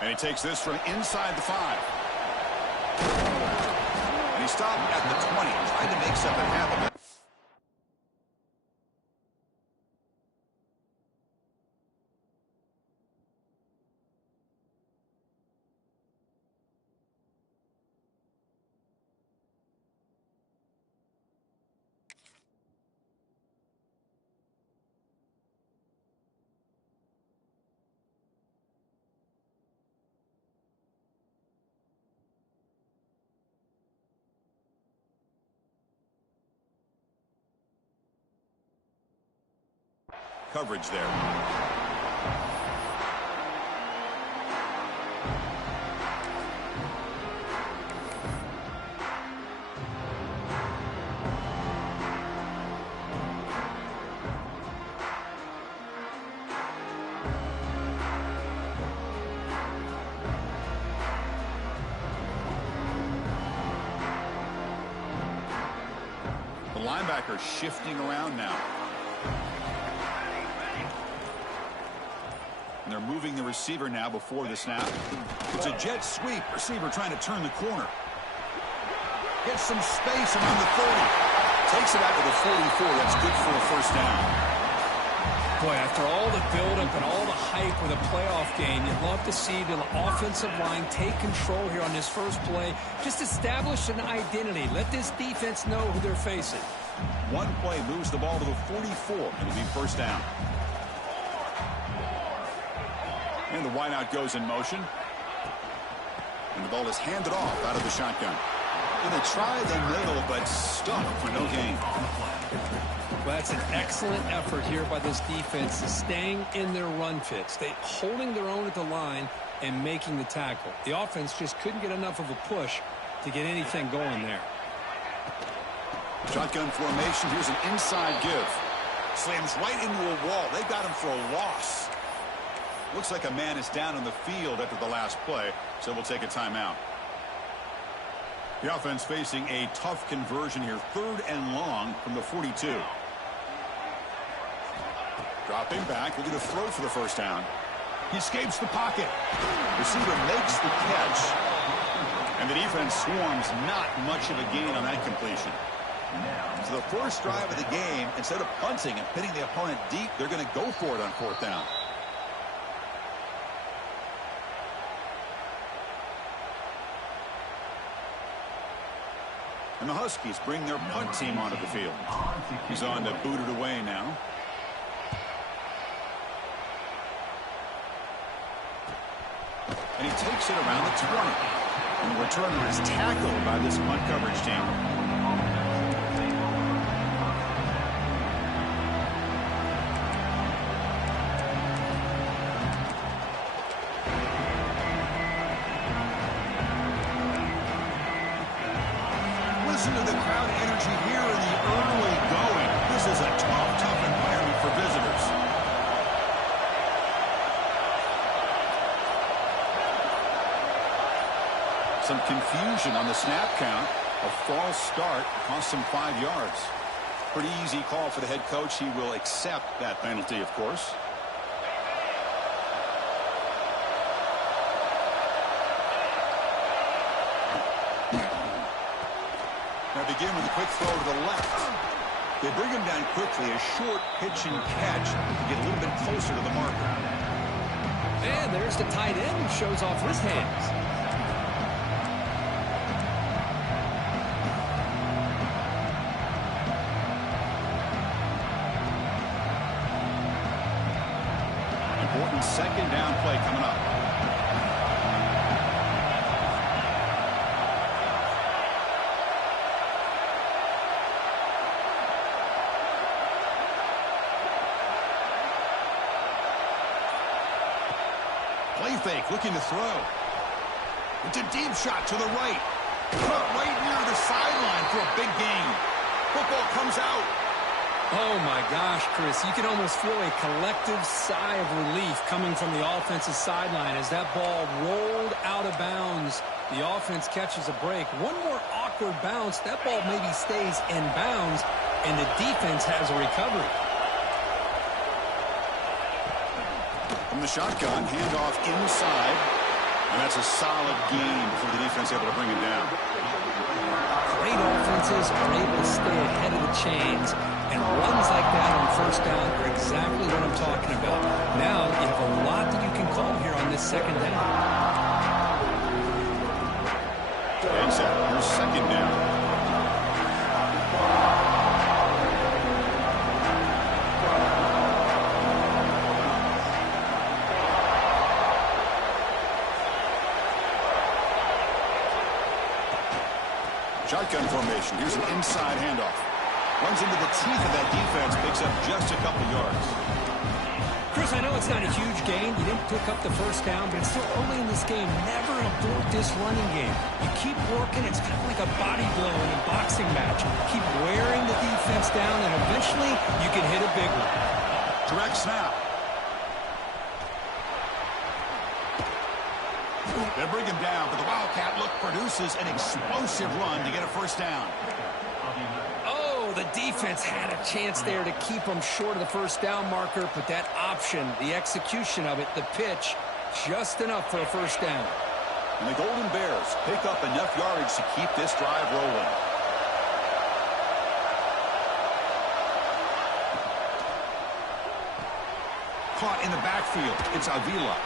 And he takes this from inside the 5. And he stopped at the 20, trying to make something happen. Coverage there. The linebacker shifting around now. And they're moving the receiver now before the snap. It's a jet sweep. Receiver trying to turn the corner. Gets some space around the 30. Takes it out to the 44. That's good for a first down. Boy, after all the buildup and all the hype with a playoff game, you'd love to see the offensive line take control here on this first play. Just establish an identity. Let this defense know who they're facing. One play moves the ball to the 44. It'll be first down. And the wideout goes in motion. And the ball is handed off out of the shotgun. And they try the middle, but stuck for no gain. Well, that's an excellent effort here by this defense, staying in their run fits. They holding their own at the line and making the tackle. The offense just couldn't get enough of a push to get anything going there. Shotgun formation. Here's an inside give. Slams right into a wall. They got him for a loss. Looks like a man is down on the field after the last play, so we'll take a timeout. The offense facing a tough conversion here. 3rd and long from the 42. Dropping back, looking to throw for the first down. He escapes the pocket. Receiver makes the catch. And the defense swarms not much of a gain on that completion. So the first drive of the game, instead of punting and pitting the opponent deep, they're going to go for it on 4th down. And the Huskies bring their punt team onto the field. He's on to boot it away now. And he takes it around the 20. And the returner is tackled by this punt coverage team. Listen to the crowd energy here in the early going. This is a tough environment for visitors. Some confusion on the snap count. A false start cost him 5 yards. Pretty easy call for the head coach. He will accept that penalty, of course. Now begin with a quick throw to the left. They bring him down quickly. A short pitch and catch to get a little bit closer to the marker. And there's the tight end who shows off his hands. Important 2nd down play coming up. Play fake, looking to throw. It's a deep shot to the right. Caught right near the sideline for a big gain. Football comes out. Oh, my gosh, Chris. You can almost feel a collective sigh of relief coming from the offensive sideline as that ball rolled out of bounds. The offense catches a break. One more awkward bounce. That ball maybe stays in bounds, and the defense has a recovery. From the shotgun, handoff inside. And that's a solid gain before the defense able to bring him down. Great offenses are able to stay ahead of the chains, and runs like that on first down are exactly what I'm talking about. Now you have a lot that you can call here on this second down. And set for second down. Shotgun formation. Here's an inside handoff. Runs into the teeth of that defense. Picks up just a couple yards. Chris, I know it's not a huge gain. You didn't pick up the first down, but it's still early in this game. Never abort this running game. You keep working. It's kind of like a body blow in a boxing match. Keep wearing the defense down, and eventually you can hit a big one. Direct snap. They bring him down, but the Wildcat look produces an explosive run to get a first down. Oh, the defense had a chance there to keep them short of the first down marker, but that option, the execution of it, the pitch, just enough for a first down. And the Golden Bears pick up enough yardage to keep this drive rolling. Caught in the backfield. It's Avila.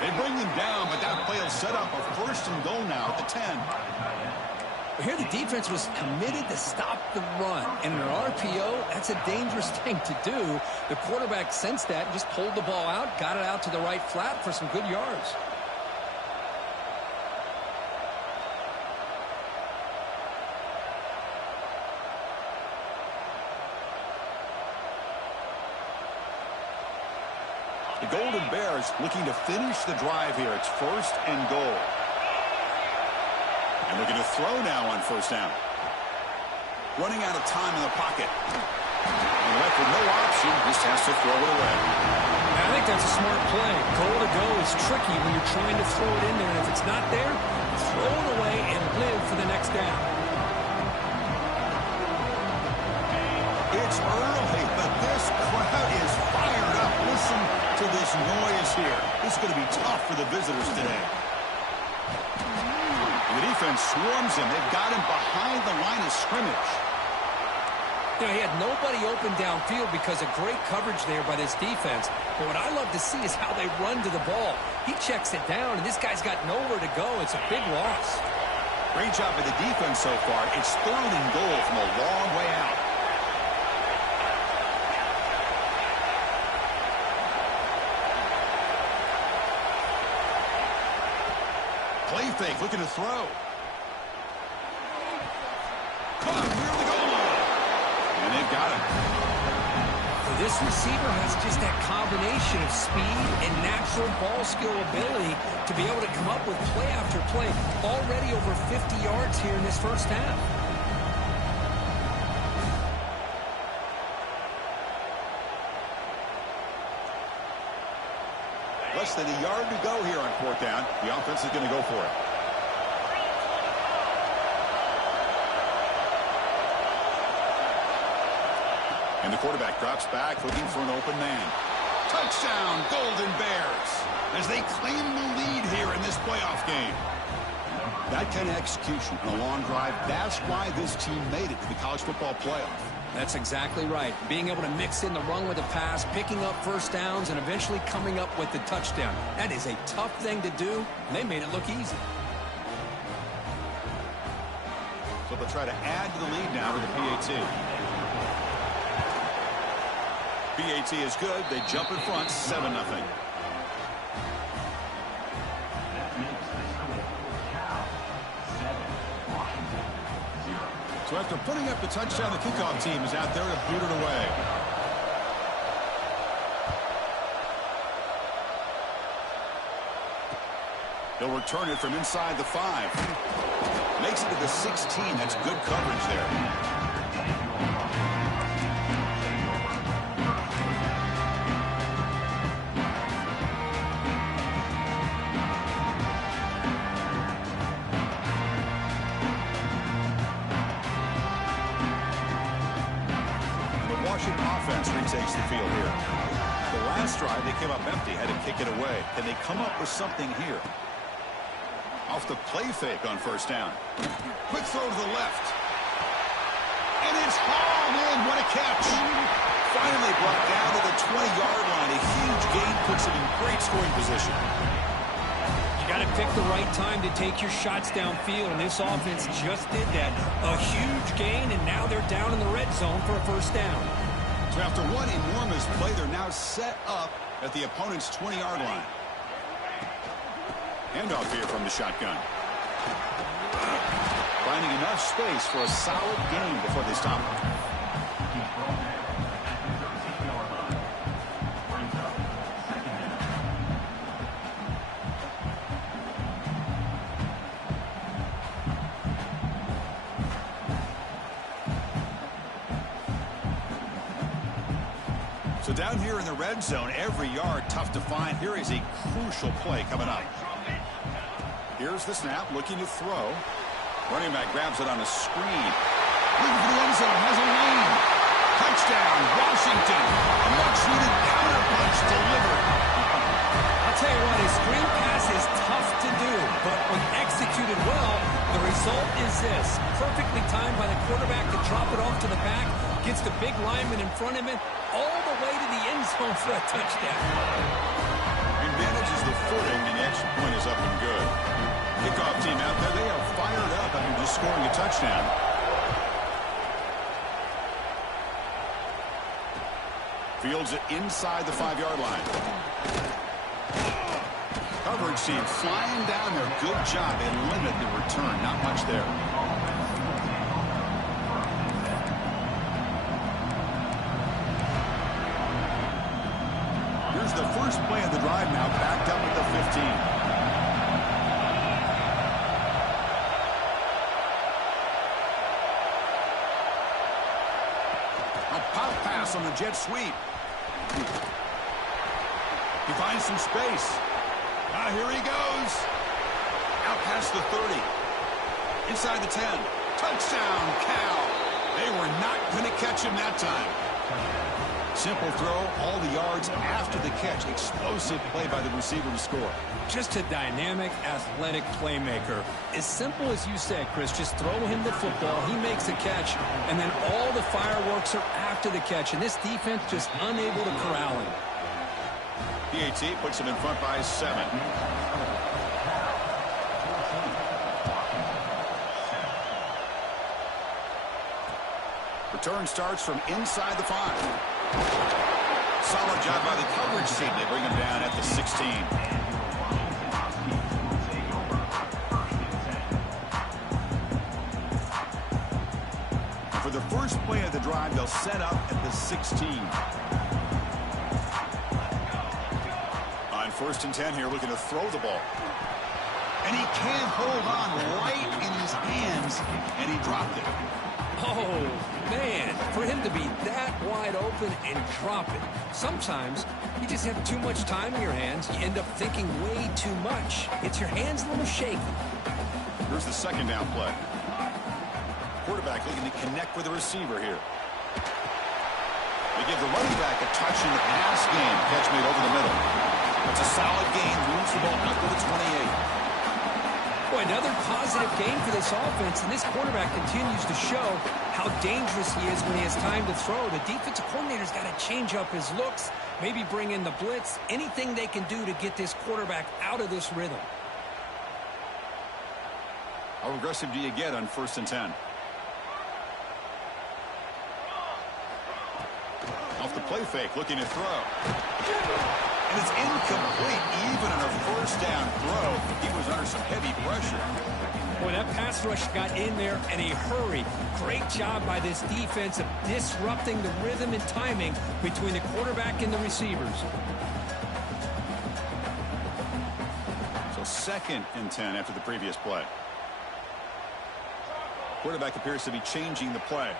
They bring him down, but that play will set up a first and goal now at the 10. Here the defense was committed to stop the run. And in an RPO, that's a dangerous thing to do. The quarterback sensed that and just pulled the ball out, got it out to the right flat for some good yards. The Golden Bears looking to finish the drive here. It's first and goal. And looking to throw now on first down. Running out of time in the pocket. And left with no option, just has to throw it away. I think that's a smart play. Goal to go is tricky when you're trying to throw it in there. And if it's not there, throw it away and live for the next down. It's early, but this crowd is fired up. Listen to this noise here. This is going to be tough for the visitors today. And the defense swarms him. They've got him behind the line of scrimmage. You know, he had nobody open downfield because of great coverage there by this defense. But what I love to see is how they run to the ball. He checks it down, and this guy's got nowhere to go. It's a big loss. Great job by the defense so far. It's third and goal from a long way out. Play fake, looking to throw. Caught near the goal line. And they've got him. This receiver has just that combination of speed and natural ball skill ability to be able to come up with play after play. Already over 50 yards here in this first half. Less than a yard to go here on fourth down. The offense is going to go for it. And the quarterback drops back, looking for an open man. Touchdown, Golden Bears, as they claim the lead here in this playoff game. That kind of execution on a long drive, that's why this team made it to the college football playoff. That's exactly right. Being able to mix in the run with the pass, picking up first downs, and eventually coming up with the touchdown. That is a tough thing to do, and they made it look easy. So they'll try to add to the lead now with the PAT. PAT is good. They jump in front, 7-0. So after putting up the touchdown, the kickoff team is out there to boot it away. They'll return it from inside the 5. Makes it to the 16. That's good coverage there. Washington offense retakes the field here. The last drive, they came up empty, had to kick it away. Can they come up with something here? Off the play fake on first down. Quick throw to the left. And it's hauled in. What a catch. Finally brought down to the 20-yard line. A huge gain puts him in great scoring position. You got to pick the right time to take your shots downfield, and this offense just did that. A huge gain, and now they're down in the red zone for a first down. So after one enormous play, they're now set up at the opponent's 20-yard line. Handoff here from the shotgun. Finding enough space for a solid gain before they stop him. So down here in the red zone, every yard tough to find. Here is a crucial play coming up. Here's the snap, looking to throw. Running back grabs it on a screen. Looking for the end zone, has a lane. Touchdown, Washington. A much-needed counter punch delivered. I'll tell you what, a screen pass is tough to do, but when executed well, the result is this. Perfectly timed by the quarterback to drop it off to the back, gets the big lineman in front of him, all the way to the end zone for a touchdown. He manages the footing, and the extra point is up and good. Kickoff team out there, they are fired up after just scoring a touchdown. Fields it inside the 5-yard line. Coverage team flying down there. Good job. They limit the return. Not much there. Here's the first play of the drive now, backed up at the 15. On the jet sweep. He finds some space. Here he goes. Out past the 30. Inside the 10. Touchdown, Cal. They were not going to catch him that time. Simple throw, all the yards after the catch. Explosive play by the receiver to score. Just a dynamic, athletic playmaker. As simple as you said, Chris, just throw him the football, he makes a catch, and then all the fireworks are after the catch, and this defense just unable to corral him. PAT puts him in front by 7. Return starts from inside the 5. Solid job by the coverage team. They bring him down at the 16. For the first play of the drive, they'll set up at the 16. On 1st and 10 here, looking to throw the ball. And he can't hold on right in his hands, and he dropped it. Oh, man, for him to be that wide open and drop it. Sometimes you just have too much time in your hands. You end up thinking way too much. It's your hands a little shaky. Here's the second down play. Quarterback looking to connect with the receiver here. They give the running back a touch in the pass game. Catch made over the middle. That's a solid gain. Moves the ball out to the 28. Boy, another positive game for this offense, and this quarterback continues to show how dangerous he is when he has time to throw. The defensive coordinator's got to change up his looks, maybe bring in the blitz, anything they can do to get this quarterback out of this rhythm. How aggressive do you get on 1st and 10? Off the play fake, looking to throw. And it's incomplete. Even on a first down throw, he was under some heavy pressure. Boy, that pass rush got in there in a hurry. Great job by this defense of disrupting the rhythm and timing between the quarterback and the receivers. So 2nd and 10 after the previous play. Quarterback appears to be changing the play.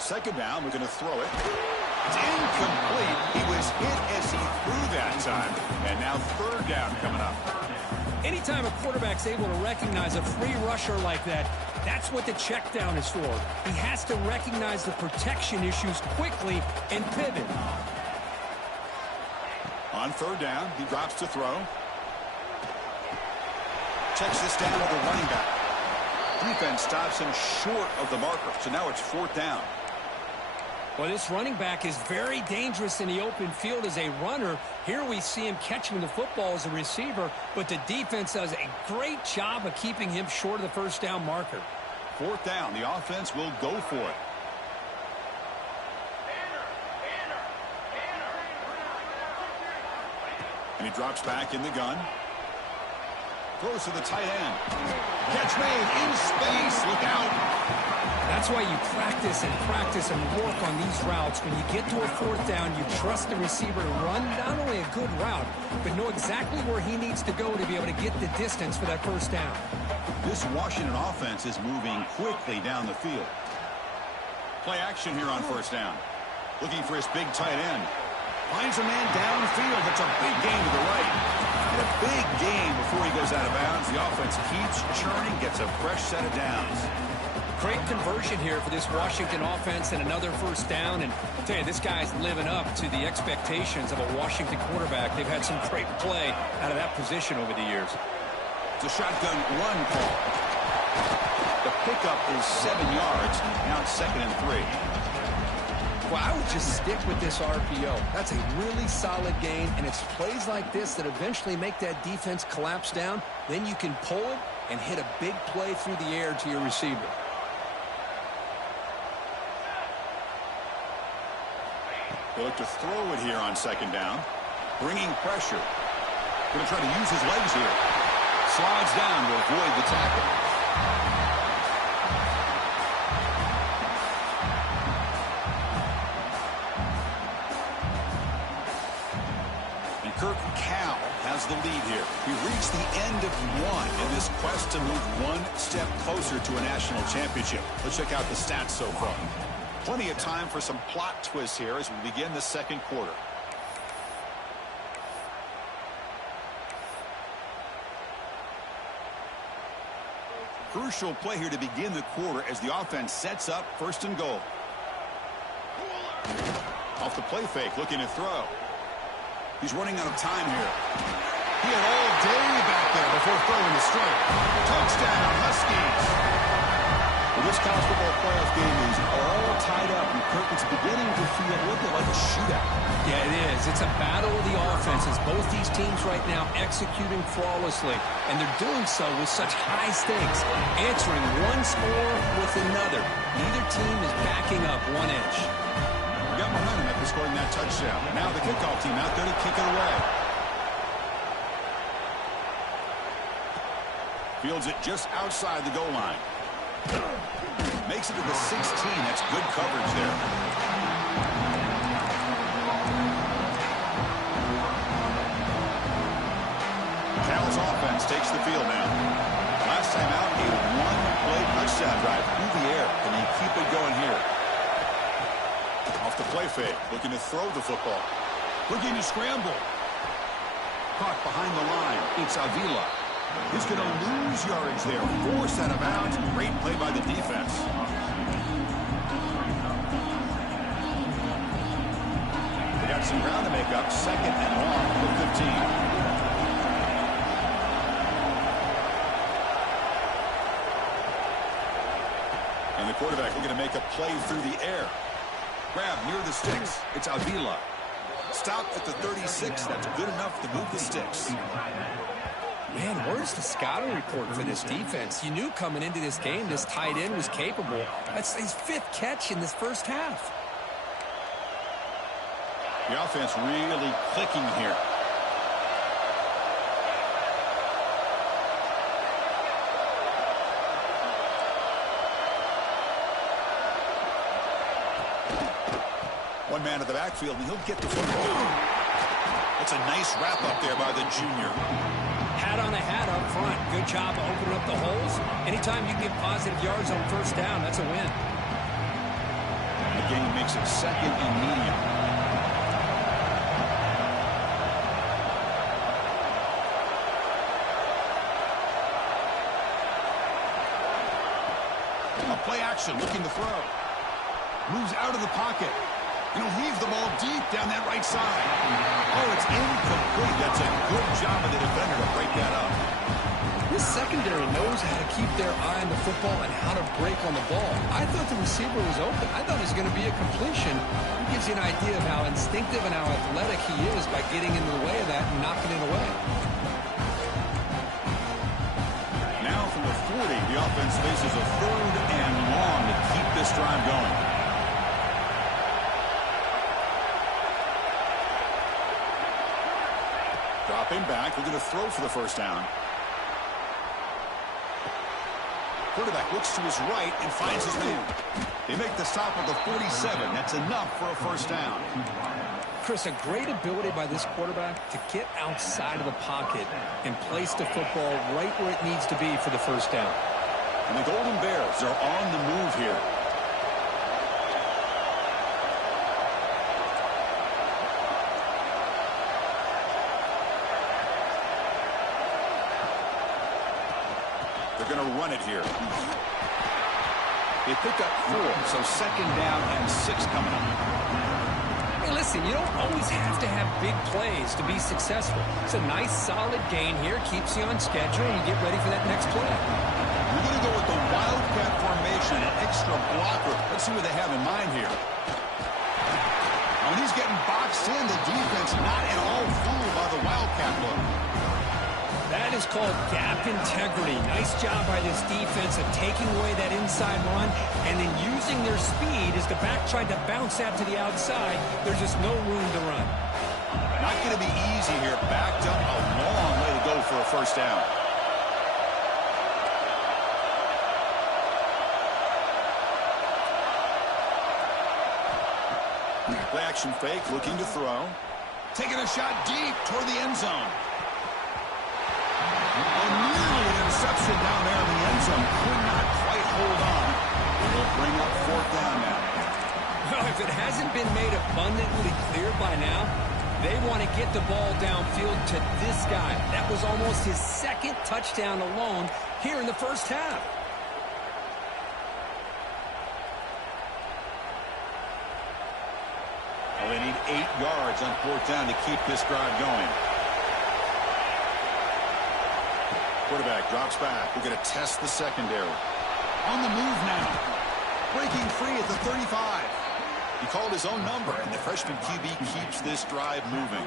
2nd down, we're going to throw it. It's incomplete. He was hit as he threw that time. And now 3rd down coming up. Anytime a quarterback's able to recognize a free rusher like that, that's what the check down is for. He has to recognize the protection issues quickly and pivot. On third down, he drops to throw. Checks this down with the running back. Defense stops him short of the marker, so now it's fourth down. Well, this running back is very dangerous in the open field as a runner. Here we see him catching the football as a receiver, but the defense does a great job of keeping him short of the first down marker. Fourth down, the offense will go for it. And he drops back in the gun. Throws to the tight end. Catch made in space. Look out. That's why you practice and work on these routes. When you get to a fourth down, you trust the receiver to run not only a good route, but know exactly where he needs to go to be able to get the distance for that first down. This Washington offense is moving quickly down the field. Play action here on first down. Looking for his big tight end. Finds a man downfield. It's a big gain to the right. And a big gain before he goes out of bounds. The offense keeps churning, gets a fresh set of downs. Great conversion here for this Washington offense and another first down. And I'll tell you, this guy's living up to the expectations of a Washington quarterback. They've had some great play out of that position over the years. It's a shotgun run call. The pickup is 7 yards. Now it's 2nd and 3. Well, I would just stick with this RPO. That's a really solid gain, and it's plays like this that eventually make that defense collapse down. Then you can pull it and hit a big play through the air to your receiver. They look to throw it here on 2nd down. Bringing pressure. Going to try to use his legs here. Slides down to avoid the tackle. Kirk Cal has the lead here. We reached the end of one in this quest to move one step closer to a national championship. Let's check out the stats so far. Plenty of time for some plot twists here as we begin the second quarter. Crucial play here to begin the quarter as the offense sets up 1st and goal. Off the play fake, looking to throw. He's running out of time here. He had all day back there before throwing the strike. Touchdown, Huskies. Well, this college football playoff game is all tied up, and Kirk, it's beginning to feel a little bit like a shootout. Yeah, it is. It's a battle of the offenses. Both these teams right now executing flawlessly, and they're doing so with such high stakes, answering one score with another. Neither team is backing up 1 inch. Got momentum after scoring that touchdown. Now the kickoff team out there to kick it away. Fields it just outside the goal line. Makes it to the 16. That's good coverage there. Cal's offense takes the field now. Last time out, a one-play touchdown drive through the air. Can they keep it going here? Off the play fake, looking to throw the football. Looking to scramble. Caught behind the line. It's Avila. He's going to lose yardage there. Forced out of bounds. Great play by the defense. They got some ground to make up. 2nd and long for 15. And the quarterback looking to make a play through the air. Grab near the sticks. It's Avila. Stopped at the 36. That's good enough to move the sticks. Man, where's the scouting report for this defense? You knew coming into this game this tight end was capable. That's his 5th catch in this first half. The offense really clicking here. One man at the backfield, and he'll get the football. That's a nice wrap up there by the junior. Hat on a hat up front. Good job of opening up the holes. Anytime you get positive yards on first down, that's a win. The game makes it 2nd and medium. A play action, looking to throw. Moves out of the pocket. And he'll heave the ball deep down that right side. Oh, it's incomplete. That's a good job of the defender to break that up. This secondary knows how to keep their eye on the football and how to break on the ball. I thought the receiver was open. I thought it was going to be a completion. It gives you an idea of how instinctive and how athletic he is by getting into the way of that and knocking it away. Now from the 40, the offense faces a 3rd and long to keep this drive going. Dropping back, looking to throw for the first down. Quarterback looks to his right and finds his man. They make the stop at the 47. That's enough for a first down. Chris, a great ability by this quarterback to get outside of the pocket and place the football right where it needs to be for the first down. And the Golden Bears are on the move here. They're going to run it here. They pick up 4, so 2nd down and 6 coming up. Hey, listen, you don't always have to have big plays to be successful. It's a nice, solid gain here. Keeps you on schedule, and you get ready for that next play. We're going to go with the Wildcat formation, an extra blocker. Let's see what they have in mind here. When he's getting boxed in, the defense not at all fooled by the Wildcat look. That is called gap integrity. Nice job by this defense of taking away that inside run and then using their speed as the back tried to bounce out to the outside. There's just no room to run. Not going to be easy here. Backed up a long way to go for a first down. Play action fake, looking to throw. Taking a shot deep toward the end zone. Nearly an interception down there in the end zone. Could not quite hold on. It will bring up 4th down now. Well, if it hasn't been made abundantly clear by now, they want to get the ball downfield to this guy. That was almost his 2nd touchdown alone here in the first half. Well, they need 8 yards on 4th down to keep this drive going. Quarterback drops back. We're going to test the secondary. On the move now. Breaking free at the 35. He called his own number, and the freshman QB keeps this drive moving.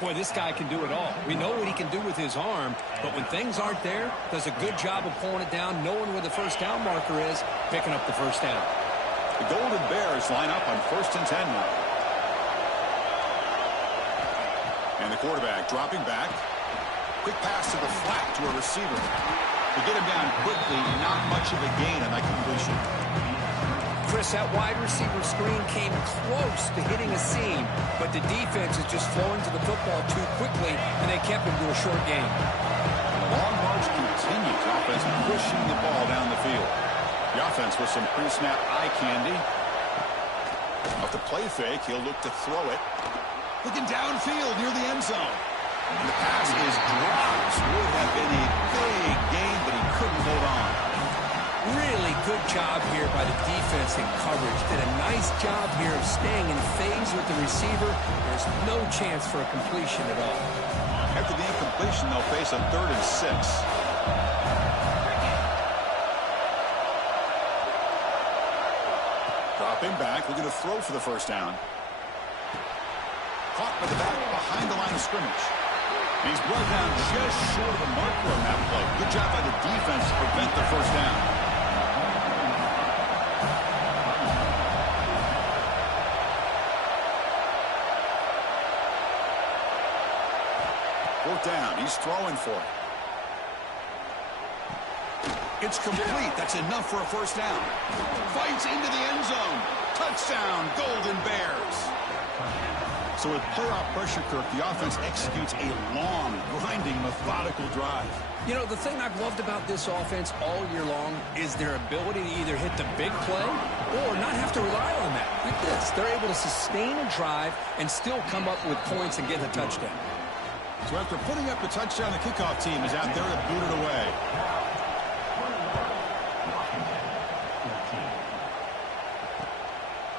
Boy, this guy can do it all. We know what he can do with his arm, but when things aren't there, does a good job of pulling it down, knowing where the first down marker is, picking up the first down. The Golden Bears line up on 1st and 10 now. And the quarterback dropping back. Quick pass to the flat to a receiver. To get him down quickly, not much of a gain on that completion. Chris, that wide receiver screen came close to hitting a seam, but the defense is just flowing to the football too quickly, and they kept him to a short game. The long march continues. Offense pushing the ball down the field. The offense with some pre-snap eye candy. Off the play fake, he'll look to throw it. Looking downfield near the end zone. And the pass is dropped. Would have been a big gain, but he couldn't hold on. Really good job here by the defense in coverage. Did a nice job here of staying in phase with the receiver. There's no chance for a completion at all. After the incompletion, they'll face a 3rd and 6. Dropping back, looking to throw for the first down. Caught by the back behind the line of scrimmage. And he's brought down just short of the marker on that play. Good job by the defense to prevent the first down. 4th down. He's throwing for it. It's complete. That's enough for a first down. Fights into the end zone. Touchdown, Golden Bears. So with playoff pressure, Kirk, the offense executes a long, grinding, methodical drive. You know, the thing I've loved about this offense all year long is their ability to either hit the big play or not have to rely on that. Like this, they're able to sustain a drive and still come up with points and get the touchdown. So after putting up the touchdown, the kickoff team is out there to boot it away.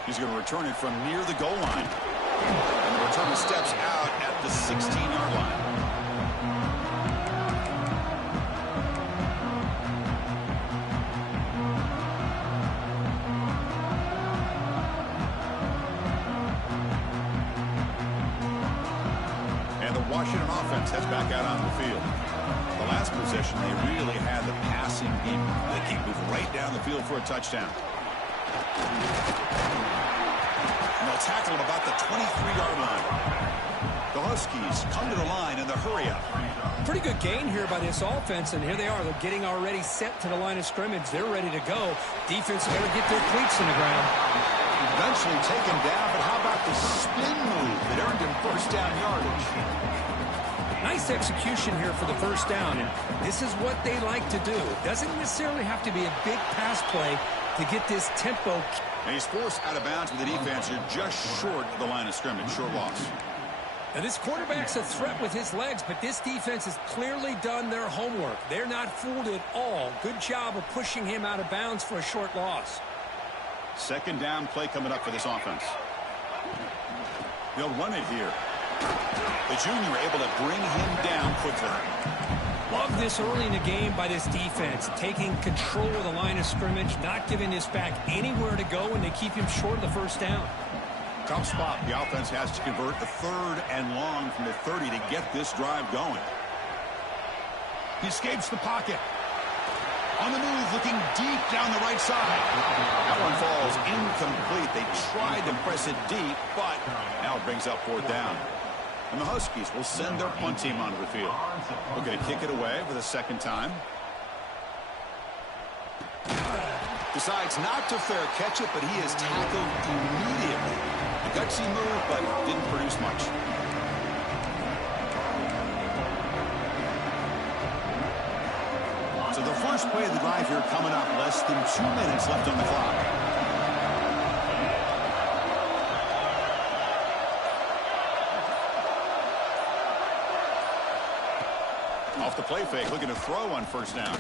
He's going to return it from near the goal line. And the return steps out at the 16-yard line. And the Washington offense heads back out on the field. The last possession, they really had the passing game. They can move right down the field for a touchdown. And they'll tackle him about the 23-yard line. The Huskies come to the line in the hurry-up. Pretty good gain here by this offense, and here they are. They're getting already set to the line of scrimmage. They're ready to go. Defense better get their cleats in the ground. Eventually taken down, but how about the spin move that earned him first down yardage? Nice execution here for the first down, and this is what they like to do. It doesn't necessarily have to be a big pass play to get this tempo. And he's forced out of bounds with the defense. You're just short of the line of scrimmage. Short loss. Now, this quarterback's a threat with his legs, but this defense has clearly done their homework. They're not fooled at all. Good job of pushing him out of bounds for a short loss. Second down play coming up for this offense. They'll run it here. The junior able to bring him down quickly. Love this early in the game by this defense, taking control of the line of scrimmage, not giving this back anywhere to go, and they keep him short of the first down. Tough spot. The offense has to convert the 3rd and long from the 30 to get this drive going. He escapes the pocket. On the move, looking deep down the right side. That one falls incomplete. They tried to press it deep, but now it brings up 4th down. And the Huskies will send their punt team onto the field. We're going to kick it away for the second time. Decides not to fair catch it, but he is tackled immediately. A gutsy move, but didn't produce much. So the first play of the drive here coming up. Less than 2 minutes left on the clock. Off the play fake, looking to throw on first down.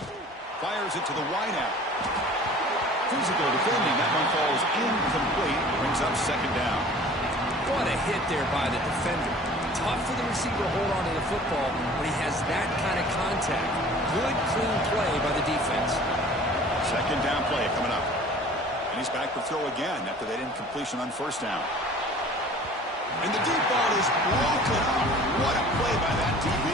Fires it to the wideout. Physical defending. That one falls incomplete. Brings up second down. What a hit there by the defender. Tough for the receiver to hold on to the football when he has that kind of contact. Good, clean play by the defense. Second down play coming up. And he's back to throw again after that incompletion on first down. And the deep ball is broken up. What a play by that DB.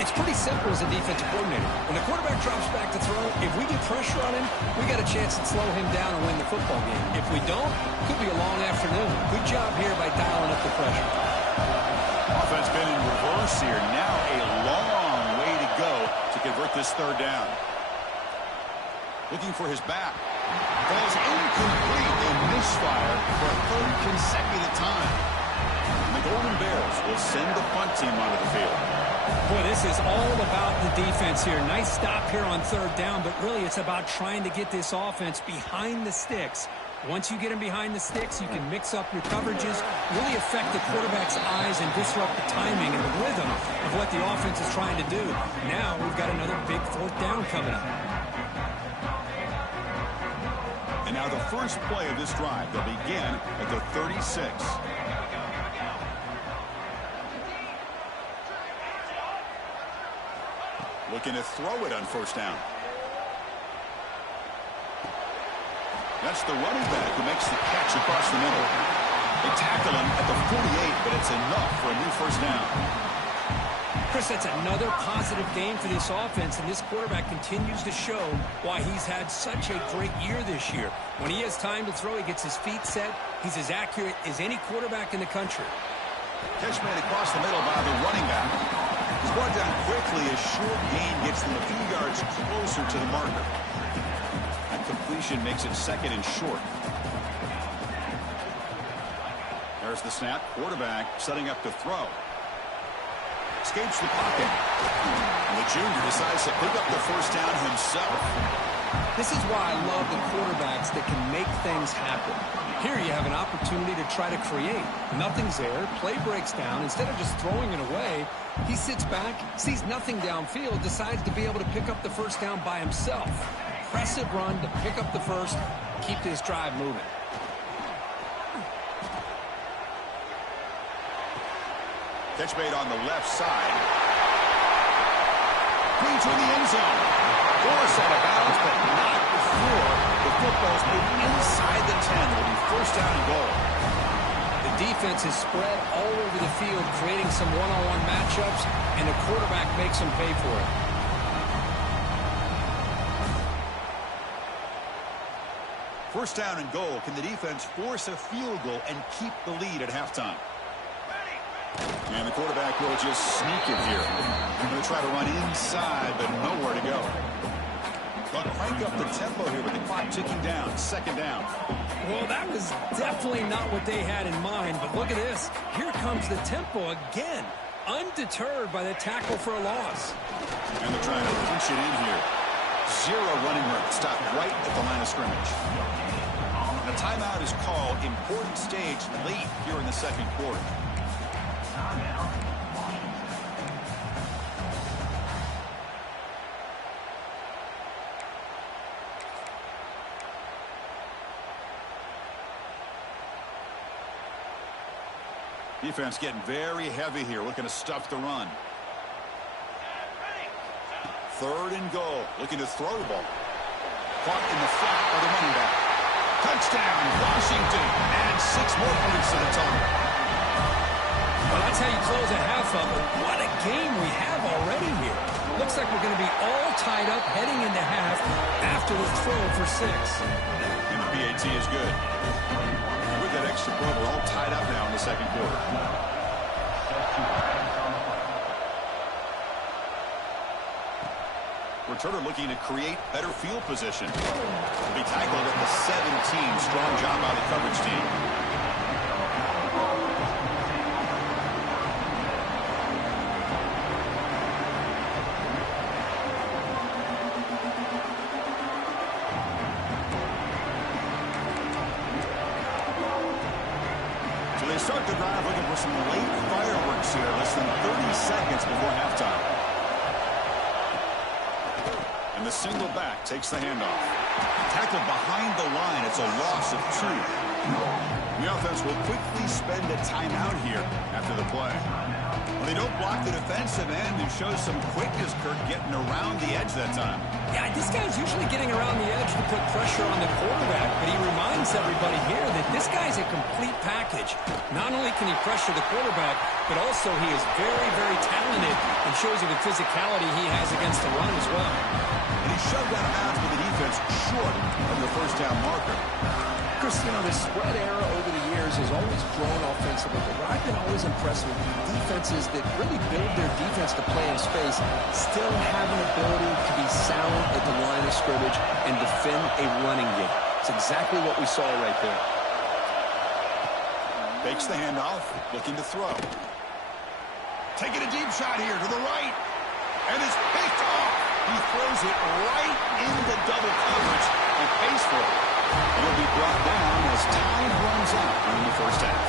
It's pretty simple as a defensive coordinator. When the quarterback drops back to throw, if we get pressure on him, we got a chance to slow him down and win the football game. If we don't, it could be a long afternoon. Good job here by dialing up the pressure. Offense been in reverse here. Now a long way to go to convert this 3rd down. Looking for his back. Falls incomplete and misfire for a 3rd consecutive time. And the Golden Bears will send the punt team onto the field. Boy, this is all about the defense here. Nice stop here on 3rd down, but really it's about trying to get this offense behind the sticks. Once you get them behind the sticks, you can mix up your coverages, really affect the quarterback's eyes and disrupt the timing and the rhythm of what the offense is trying to do. Now we've got another big 4th down coming up. And now the first play of this drive. They'll begin at the 36. Looking to throw it on first down. That's the running back who makes the catch across the middle. They tackle him at the 48, but it's enough for a new first down. Chris, that's another positive game for this offense, and this quarterback continues to show why he's had such a great year this year. When he has time to throw, he gets his feet set. He's as accurate as any quarterback in the country. Catch made across the middle by the running back. He's brought down quickly as short gain gets them a few yards closer to the marker. That completion makes it 2nd and short. There's the snap. Quarterback setting up to throw. Escapes the pocket. And the junior decides to pick up the first down himself. This is why I love the quarterbacks that can make things happen. Here you have an opportunity to try to create. Nothing's there. Play breaks down. Instead of just throwing it away, he sits back, sees nothing downfield, decides to be able to pick up the first down by himself. Impressive run to pick up the first, keep this drive moving. Catch made on the left side. Clean to the end zone. Force out of bounds, but not before the football's moved inside the 10. It will be first down and goal. The defense is spread all over the field, creating some one-on-one matchups, and the quarterback makes them pay for it. First down and goal. Can the defense force a field goal and keep the lead at halftime? And the quarterback will just sneak it here. Going to try to run inside, but nowhere to go. They'll crank up the tempo here with the clock ticking down. Second down. Well, that was definitely not what they had in mind, but look at this. Here comes the tempo again, undeterred by the tackle for a loss. And they're trying to punch it in here. Zero running room. Stopped right at the line of scrimmage. The timeout is called. Important stage late here in the second quarter. Defense getting very heavy here, looking to stuff the run. Third and goal, looking to throw the ball. Caught in the flat by the running back. Touchdown, Washington, and 6 more points to the total. Well, that's how you close a half of it. What a game we have already here. Looks like we're going to be all tied up heading into half after the throw for 6. And the PAT is good. With that extra point, we're all tied up now in the second quarter. Returner looking to create better field position. Will be tackled at the 17. Strong job by the coverage team. So they start the drive looking for some late fireworks here. Less than 30 seconds before halftime. And the single back takes the handoff. Tackled behind the line. It's a loss of 2. The offense will quickly spend a timeout here after the play. Well, they don't block the defensive end and show some quickness, Kirk, getting around the edge that time. Yeah, this guy's usually getting around the edge to put pressure on the quarterback, but he reminds everybody here that this guy's a complete package. Not only can he pressure the quarterback, but also he is very, very talented and shows you the physicality he has against the run as well. And he shoved out of bounds with the defense short of the first down marker. Chris, you know, the spread era over the years has always grown offensively, but what I've been always impressed with defenses that really build their defense to play in space still have an ability to be sound at the line of scrimmage and defend a running game. It's exactly what we saw right there. Fakes the handoff, looking to throw. Taking a deep shot here to the right. And it's picked off. He throws it right into double coverage and pays for it. It'll be brought down as time runs out in the first half.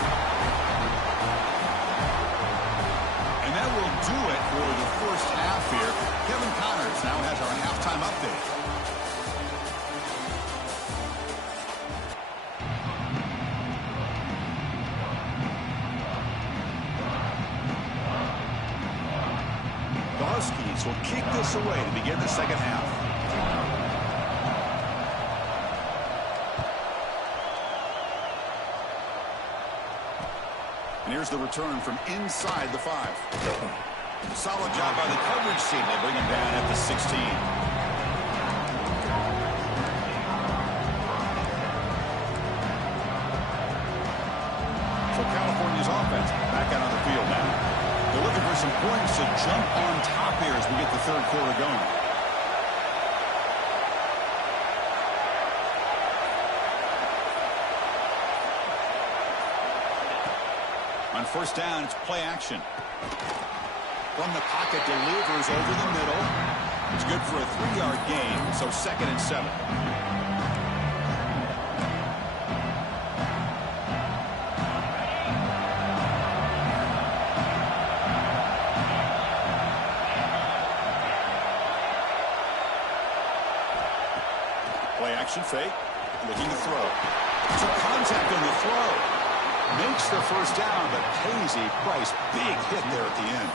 And that will do it for the first half here. Kevin Connors now has our halftime update. The Huskies will kick this away to begin the second half. And here's the return from inside the 5. Solid job by the coverage team. They bring him down at the 16. So California's offense back out on the field now. They're looking for some points to jump on top here as we get the third quarter going. On first down, it's play action. From the pocket, delivers over the middle. It's good for a 3-yard gain, so 2nd and 7. Play action fake, looking to throw. Some contact on the throw. Makes the first down, but pays a price. Big hit there at the end.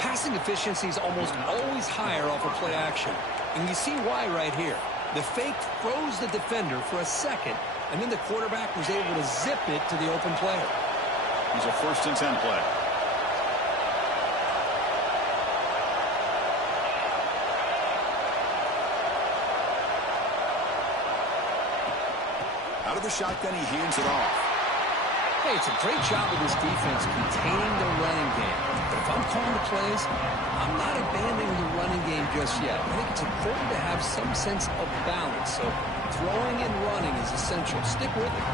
Passing efficiency is almost always higher off of play action. And you see why right here. The fake froze the defender for a second, and then the quarterback was able to zip it to the open player. He's a 1st and 10 play. Out of the shotgun, he hands it off. Hey, it's a great job of this defense containing the running game. But if I'm calling the plays, I'm not abandoning the running game just yet. I think it's important to have some sense of balance. So throwing and running is essential. Stick with it.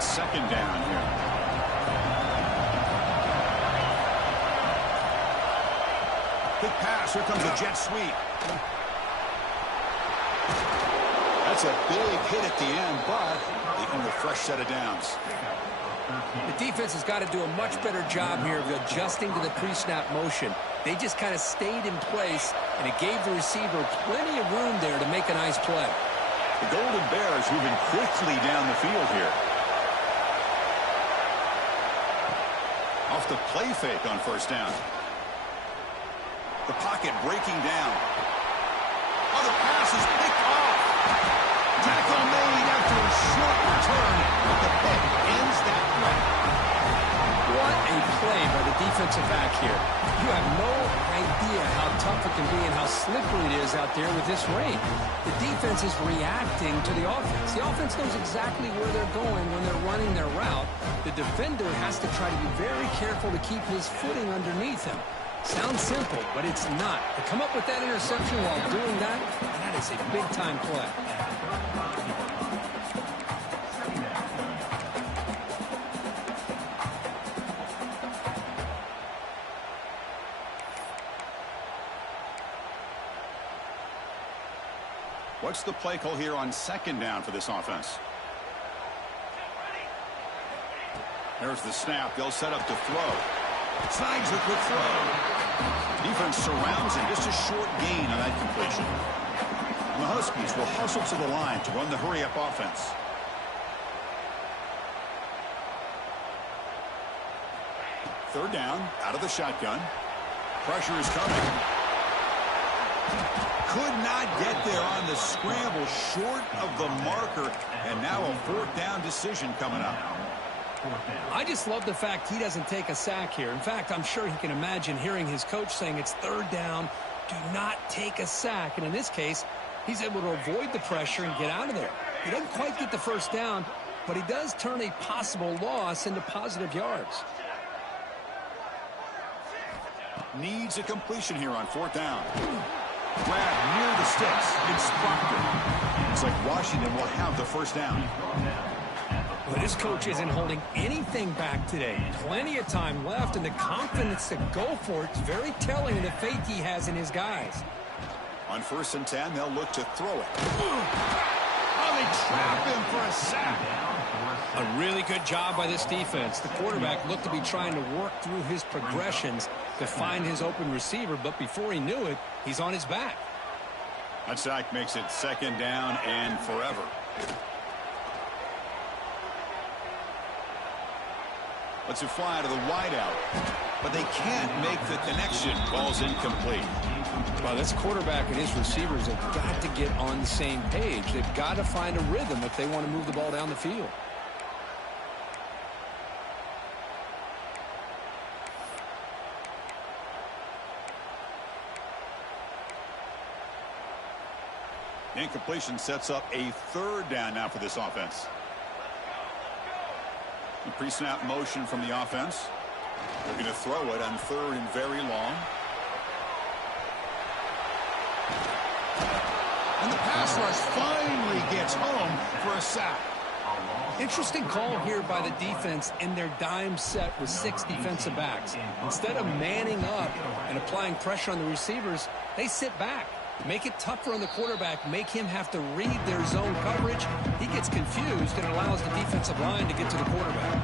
Second down here. Quick pass. Here comes a jet sweep. That's a big hit at the end, but they earn a fresh set of downs. The defense has got to do a much better job here of adjusting to the pre-snap motion. They just kind of stayed in place, and it gave the receiver plenty of room there to make a nice play. The Golden Bears moving quickly down the field here. Off the play fake on first down. The pocket breaking down. Oh, the pass is picked off. Tackle made after a short return. The pick ends that play. What a play by the defensive back here. You have no idea how tough it can be and how slippery it is out there with this rain. The defense is reacting to the offense. The offense knows exactly where they're going when they're running their route. The defender has to try to be very careful to keep his footing underneath him. Sounds simple, but it's not. To come up with that interception while doing that, that is a big-time play. What's the play call here on second down for this offense? There's the snap. They'll set up to throw. Slides the quick throw. Defense surrounds him. Just a short gain on that completion. And the Huskies will hustle to the line to run the hurry-up offense. Third down, out of the shotgun. Pressure is coming. Could not get there on the scramble, short of the marker, and now a 4th down decision coming up. I just love the fact he doesn't take a sack here. In fact, I'm sure he can imagine hearing his coach saying it's 3rd down, do not take a sack. And in this case, he's able to avoid the pressure and get out of there. He doesn't quite get the first down, but he does turn a possible loss into positive yards. Needs a completion here on 4th down. Grab near the sticks. It's Proctor. Looks like Washington will have the first down. Well, this coach isn't holding anything back today. Plenty of time left, and the confidence to go for it is very telling of the faith he has in his guys. On 1st and 10, they'll look to throw it. Oh, they trap him for a sack. A really good job by this defense. The quarterback looked to be trying to work through his progressions to find his open receiver, but before he knew it, he's on his back. That sack makes it 2nd down and forever. Lets it fly to the wideout, but they can't make the connection. Ball's incomplete. Well, this quarterback and his receivers have got to get on the same page. They've got to find a rhythm if they want to move the ball down the field. Incompletion sets up a 3rd down now for this offense. The pre-snap motion from the offense. Looking to throw it on 3rd and very long. And the pass rush finally gets home for a sack. Interesting call here by the defense in their dime set with 6 defensive backs. Instead of manning up and applying pressure on the receivers, they sit back. Make it tougher on the quarterback. Make him have to read their zone coverage. He gets confused and allows the defensive line to get to the quarterback.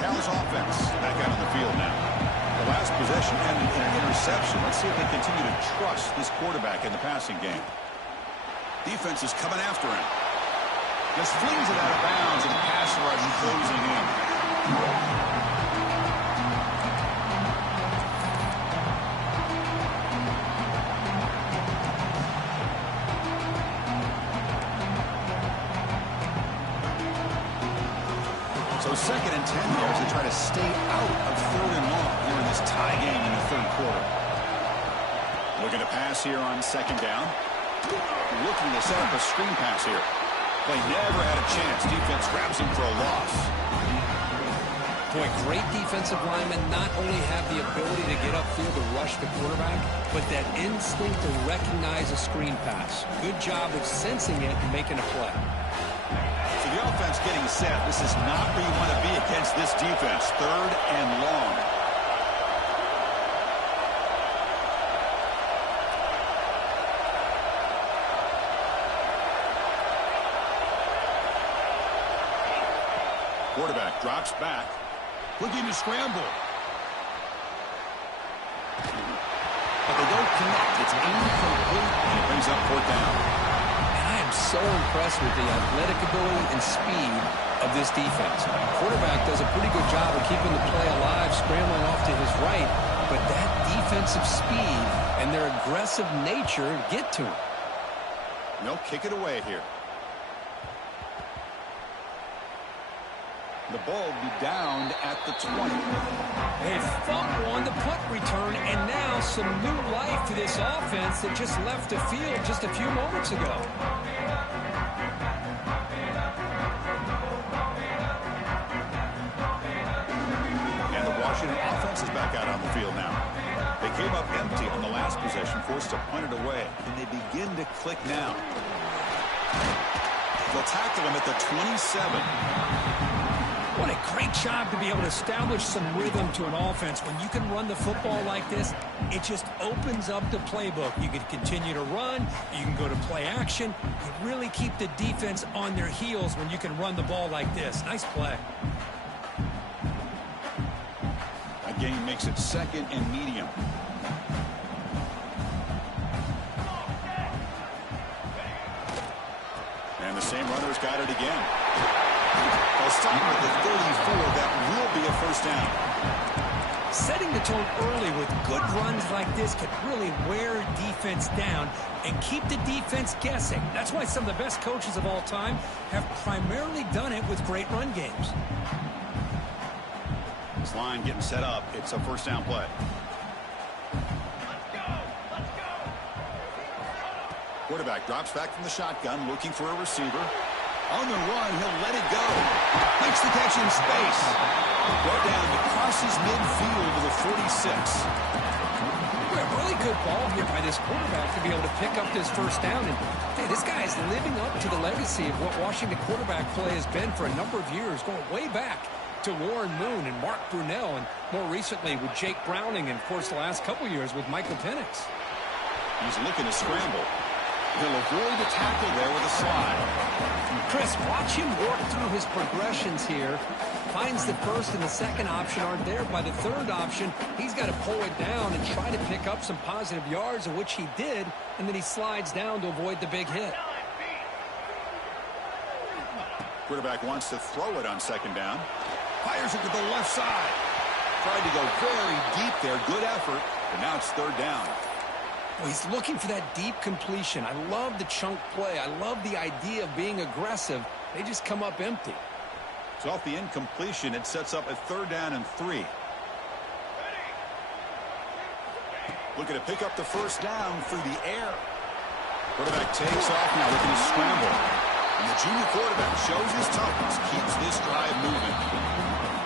Cal's offense back out on the field now. The last possession ended in an interception. Let's see if they continue to trust this quarterback in the passing game. Defense is coming after him. Just flings it out of bounds, and the pass rush closing in. So 2nd and 10 there as they try to stay out of 3rd and long here in this tie game in the 3rd quarter. Looking to pass here on 2nd down. Looking to set up a screen pass here. Play never had a chance. Defense grabs him for a loss. Boy, great defensive linemen not only have the ability to get upfield to rush the quarterback, but that instinct to recognize a screen pass. Good job of sensing it and making a play. So the offense getting set. This is not where you want to be against this defense. 3rd and long. Quarterback drops back. Looking to scramble. But they don't connect. It's incomplete. And it brings up 4th down. I am so impressed with the athletic ability and speed of this defense. The quarterback does a pretty good job of keeping the play alive, scrambling off to his right, but that defensive speed and their aggressive nature get to him. They'll kick it away here. The ball will be down at the 20. A fumble on the punt return, and now some new life to this offense that just left the field just a few moments ago. And the Washington offense is back out on the field now. They came up empty on the last possession, forced to punt it away. And they begin to click now. They'll tackle him at the 27. What a great job to be able to establish some rhythm to an offense. When you can run the football like this, it just opens up the playbook. You can continue to run. You can go to play action. You really keep the defense on their heels when you can run the ball like this. Nice play. That gain makes it 2nd and medium. And the same runner's got it again. They'll stop at the 34. That will be a 1st down. Setting the tone early with good runs like this can really wear defense down and keep the defense guessing. That's why some of the best coaches of all time have primarily done it with great run games. This line getting set up. It's a 1st down play. Quarterback drops back from the shotgun, looking for a receiver. On the run, he'll let it go. Makes the catch in space. Brought down to crosses midfield to the 46. A really good ball here by this quarterback to be able to pick up this 1st down. And hey, this guy is living up to the legacy of what Washington quarterback play has been for a number of years, going way back to Warren Moon and Mark Brunell, and more recently with Jake Browning, and of course the last couple years with Michael Penix. He's looking to scramble. He'll avoid the tackle there with a slide. Chris, watch him work through his progressions here. Finds the 1st and the 2nd option aren't there. By the 3rd option, he's got to pull it down and try to pick up some positive yards, of which he did, and then he slides down to avoid the big hit. Quarterback wants to throw it on 2nd down. Fires it to the left side. Tried to go very deep there. Good effort. But now it's 3rd down. Well, he's looking for that deep completion. I love the chunk play. I love the idea of being aggressive. They just come up empty. So off the incompletion, it sets up a 3rd down and 3. Looking to pick up the 1st down through the air. Quarterback takes off now, looking to scramble. And the junior quarterback shows his toughness, keeps this drive moving.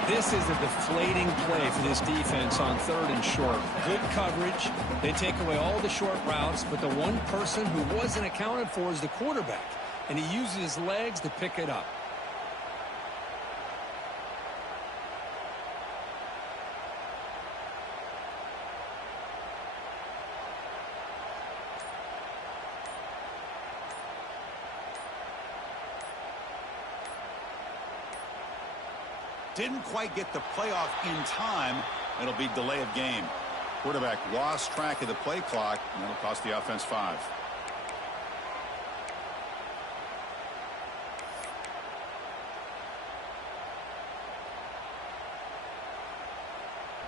This is a deflating play for this defense on 3rd and short. Good coverage. They take away all the short routes, but the one person who wasn't accounted for is the quarterback, and he uses his legs to pick it up. Didn't quite get the playoff in time. It'll be delay of game. Quarterback lost track of the play clock, and that'll cost the offense 5.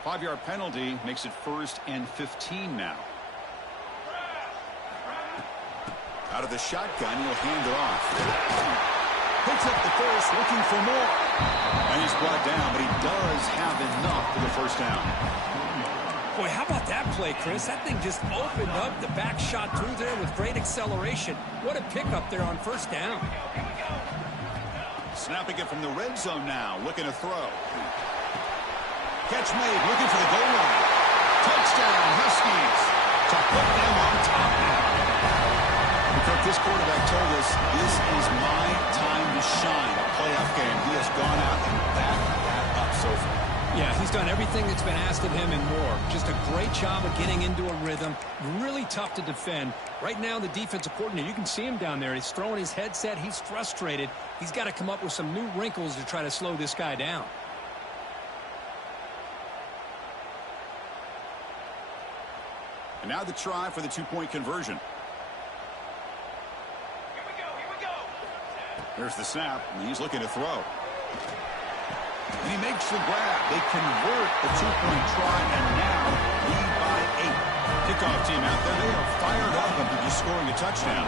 Five-yard penalty makes it 1st and 15 now. Out of the shotgun, he'll hand it off. Picks up the first, looking for more. And he's brought down, but he does have enough for the first down. Boy, how about that play, Chris? That thing just opened up. The back shot through there with great acceleration. What a pickup there on 1st down. Snapping it from the red zone now, looking to throw. Catch made, looking for the goal line. Touchdown, Huskies. To put them on top now. Kirk, this quarterback told us this is my time to shine. A playoff game. He has gone out and backed that up so far. Yeah, he's done everything that's been asked of him and more. Just a great job of getting into a rhythm. Really tough to defend. Right now, the defensive coordinator, you can see him down there. He's throwing his headset. He's frustrated. He's got to come up with some new wrinkles to try to slow this guy down. And now the try for the 2-point conversion. There's the snap, and he's looking to throw. And he makes the grab. They convert the 2-point try, and now lead by 8. Kickoff team out there. They are fired up after just scoring a touchdown.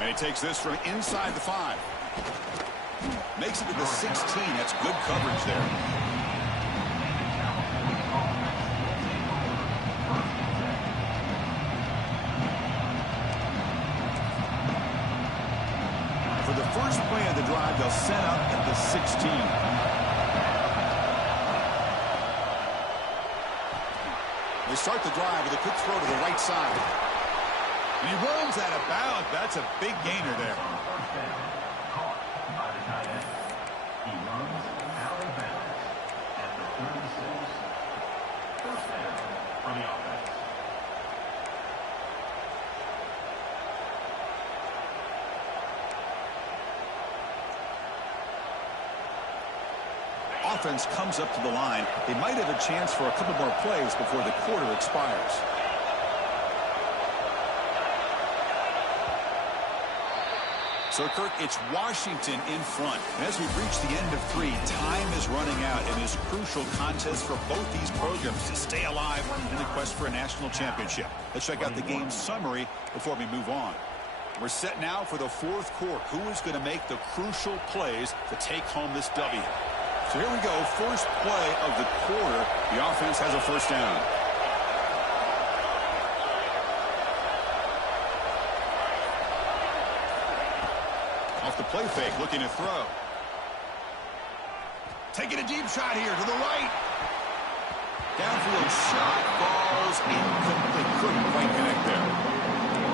And he takes this from inside the 5. Makes it to the 16. That's good coverage there. For the first play of the drive, they'll set up at the 16. They start the drive with a quick throw to the right side. And he rolls out of bounds. That's a big gainer there. Offense comes up to the line. They might have a chance for a couple more plays before the quarter expires. So, Kirk, it's Washington in front. And as we've reached the end of 3, time is running out in this crucial contest for both these programs to stay alive in the quest for a national championship. Let's check out the game summary before we move on. We're set now for the 4th quarter. Who is going to make the crucial plays to take home this W? So here we go, first play of the quarter. The offense has a 1st down. Off the play fake, looking to throw. Taking a deep shot here to the right. Downfield shot, falls incomplete. Couldn't quite connect there.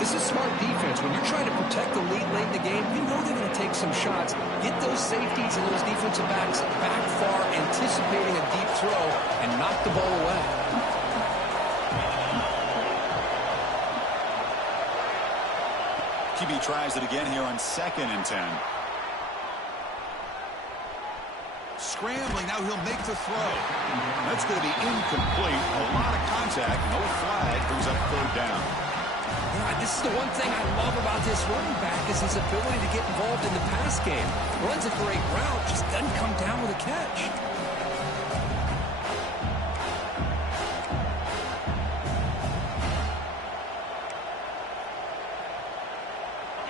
This is smart defense. When you're trying to protect the lead late in the game, you know they're going to take some shots. Get those safeties and those defensive backs back far, anticipating a deep throw, and knock the ball away. QB tries it again here on 2nd and 10. Scrambling, now he'll make the throw. That's going to be incomplete. A lot of contact, no flag, brings up 3rd down. This is the one thing I love about this running back is his ability to get involved in the pass game. Runs a great route, just doesn't come down with a catch.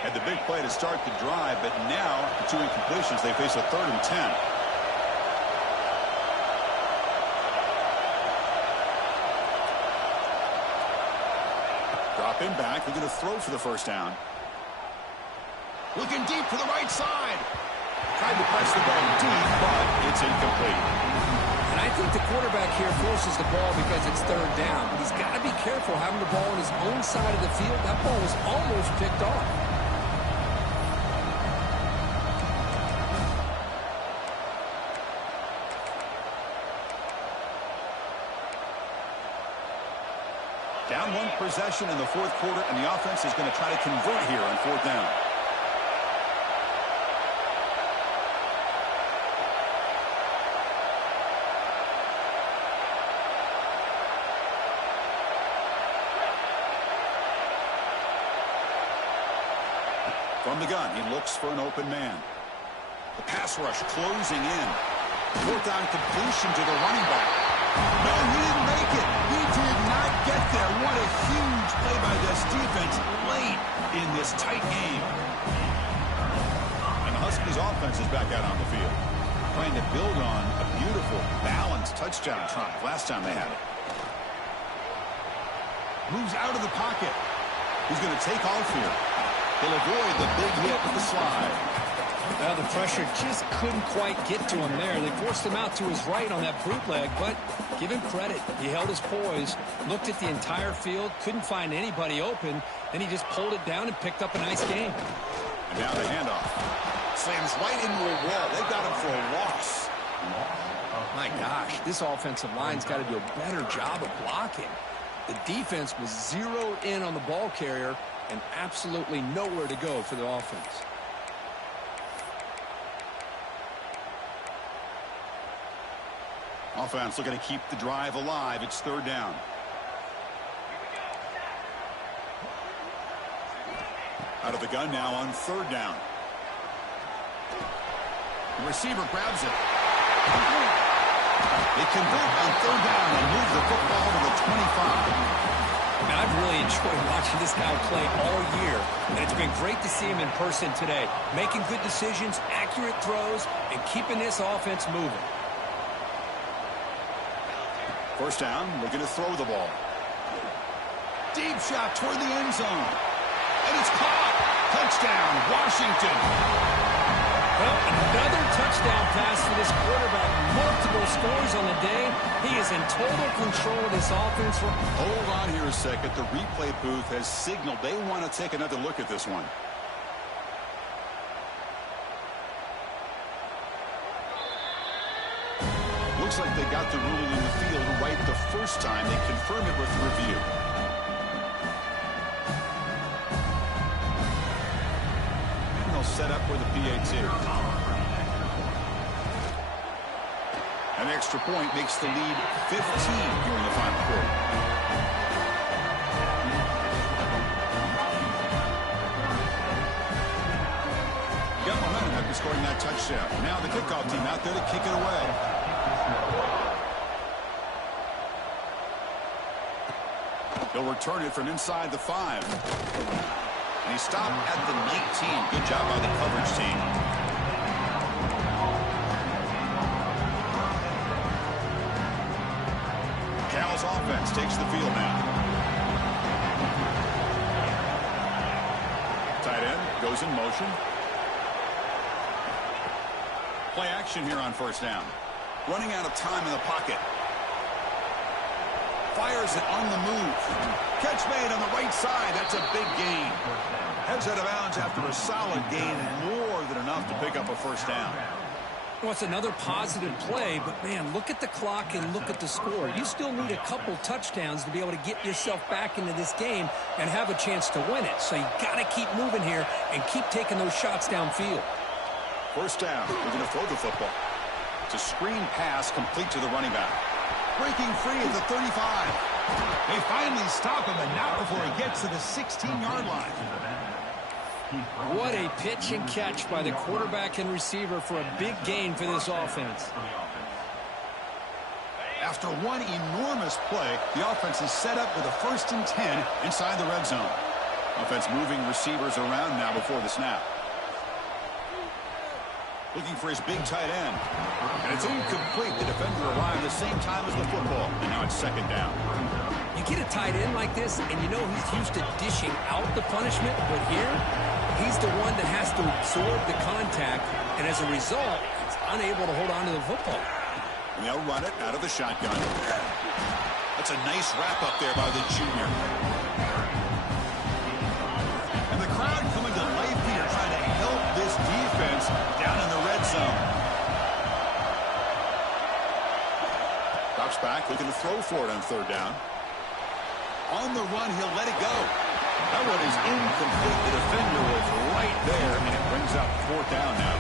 Had the big play to start the drive, but now the 2 incompletions, they face a 3rd and 10. Drop in back. They're going to throw for the 1st down. Looking deep to the right side. Tried to press the ball deep, but it's incomplete. And I think the quarterback here forces the ball because it's 3rd down. But he's got to be careful having the ball on his own side of the field. That ball was almost picked off. Down 1 possession in the 4th quarter, and the offense is going to try to convert here on 4th down. From the gun, he looks for an open man. The pass rush closing in. Fourth down completion to the running back. No, he didn't make it. He did not get there. What a huge play by this defense late in this tight game. And the Huskies offense is back out on the field, trying to build on a beautiful, balanced touchdown drive last time they had it. Moves out of the pocket. He's going to take off here. He'll avoid the big hit with the slide. Well, the pressure just couldn't quite get to him there. They forced him out to his right on that bootleg, but give him credit. He held his poise, looked at the entire field, couldn't find anybody open, then he just pulled it down and picked up a nice game. And now the handoff. Slams right into a wall. They got him for a loss. My gosh, this offensive line's got to do a better job of blocking. The defense was zeroed in on the ball carrier and absolutely nowhere to go for the offense. Offense looking to keep the drive alive. It's third down. Out of the gun now on third down. The receiver grabs it. They convert on third down and move the football to the 25. Man, I've really enjoyed watching this guy play all year, and it's been great to see him in person today, making good decisions, accurate throws, and keeping this offense moving. First down, looking to throw the ball. Deep shot toward the end zone. And it's caught. Touchdown, Washington. Well, another touchdown pass for this quarterback. Multiple scores on the day. He is in total control of this offense. Hold on here a second. The replay booth has signaled they want to take another look at this one. Looks like they got the ruling in the field right the first time. They confirm it with review. And they'll set up with a PAT. An extra point makes the lead 15 here in the final quarter. Got momentum after scoring that touchdown. Now the kickoff team out there to kick it away. He'll return it from inside the 5. And he stopped at the 19. Good job by the coverage team. Cal's offense takes the field now. Tight end goes in motion. Play action here on first down. Running out of time in the pocket. Fires it on the move. Catch made on the right side. That's a big gain. Heads out of bounds after a solid gain. More than enough to pick up a first down. Well, it's another positive play, but, man, look at the clock and look at the score. You still need a couple touchdowns to be able to get yourself back into this game and have a chance to win it. So you got to keep moving here and keep taking those shots downfield. First down. We're going to throw the football. It's a screen pass complete to the running back. Breaking free at the 35. They finally stop him, and not before he gets to the 16-yard line. What a pitch and catch by the quarterback and receiver for a big gain for this offense. After one enormous play, the offense is set up with a 1st and 10 inside the red zone. Offense moving receivers around now before the snap. Looking for his big tight end. And it's incomplete. The defender arrived the same time as the football. And now it's second down. You get a tight end like this, and you know he's used to dishing out the punishment. But here, he's the one that has to absorb the contact. And as a result, he's unable to hold on to the football. And they'll run it out of the shotgun. That's a nice wrap-up there by the junior. And the crowd coming to life here, trying to help this defense down in the red zone. Drops back, looking to throw for it on third down. On the run, he'll let it go. That one is incomplete. The defender was right there, and it brings up fourth down now.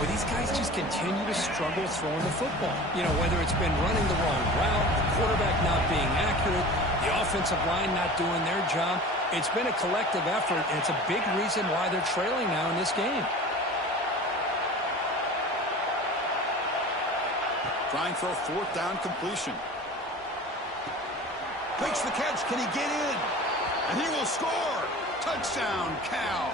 Well, these guys just continue to struggle throwing the football. You know, whether it's been running the wrong route, the quarterback not being accurate, the offensive line not doing their job. It's been a collective effort, and it's a big reason why they're trailing now in this game. Trying for a fourth down completion. Makes the catch. Can he get in? And he will score. Touchdown, Cal.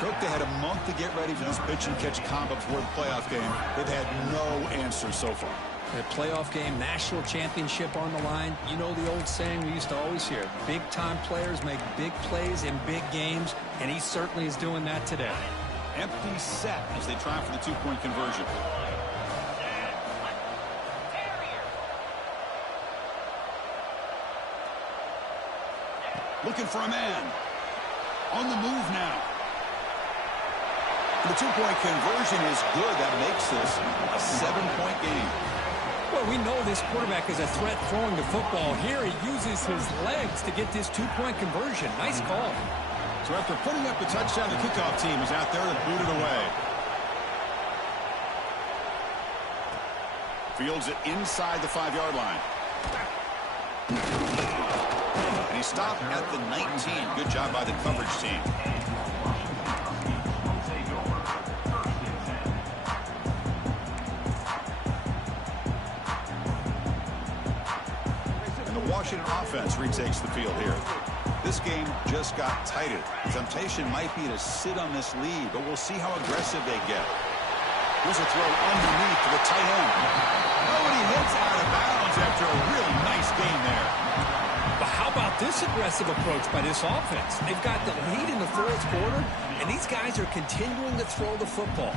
Cook, they had a month to get ready for this pitch and catch combo before the playoff game. They've had no answer so far. A playoff game, national championship on the line. You know the old saying we used to always hear, big-time players make big plays in big games, and he certainly is doing that today. Empty set as they try for the two-point conversion. Looking for a man. On the move now. The two-point conversion is good. That makes this a 7-point game. Well, we know this quarterback is a threat throwing the football. Here he uses his legs to get this two-point conversion. Nice call. So after putting up the touchdown, the kickoff team is out there to boot it away. Fields it inside the 5-yard line. And he stopped at the 19. Good job by the coverage team. Washington offense retakes the field here. This game just got tighter. The temptation might be to sit on this lead, but we'll see how aggressive they get. Here's a throw underneath to the tight end. Nobody hits out of bounds after a really nice game there. But how about this aggressive approach by this offense? They've got the lead in the fourth quarter, and these guys are continuing to throw the football.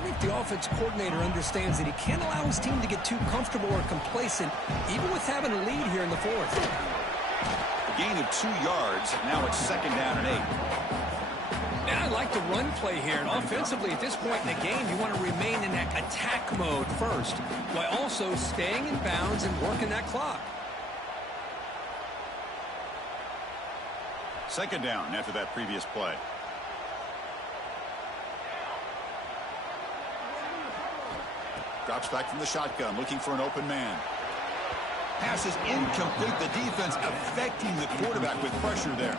I think the offense coordinator understands that he can't allow his team to get too comfortable or complacent, even with having a lead here in the fourth. A gain of 2 yards. Now it's 2nd down and 8. Yeah, I like the run play here. And offensively, at this point in the game, you want to remain in that attack mode first, while also staying in bounds and working that clock. 2nd down after that previous play. Drops back from the shotgun, looking for an open man. Pass is incomplete. The defense affecting the quarterback with pressure there.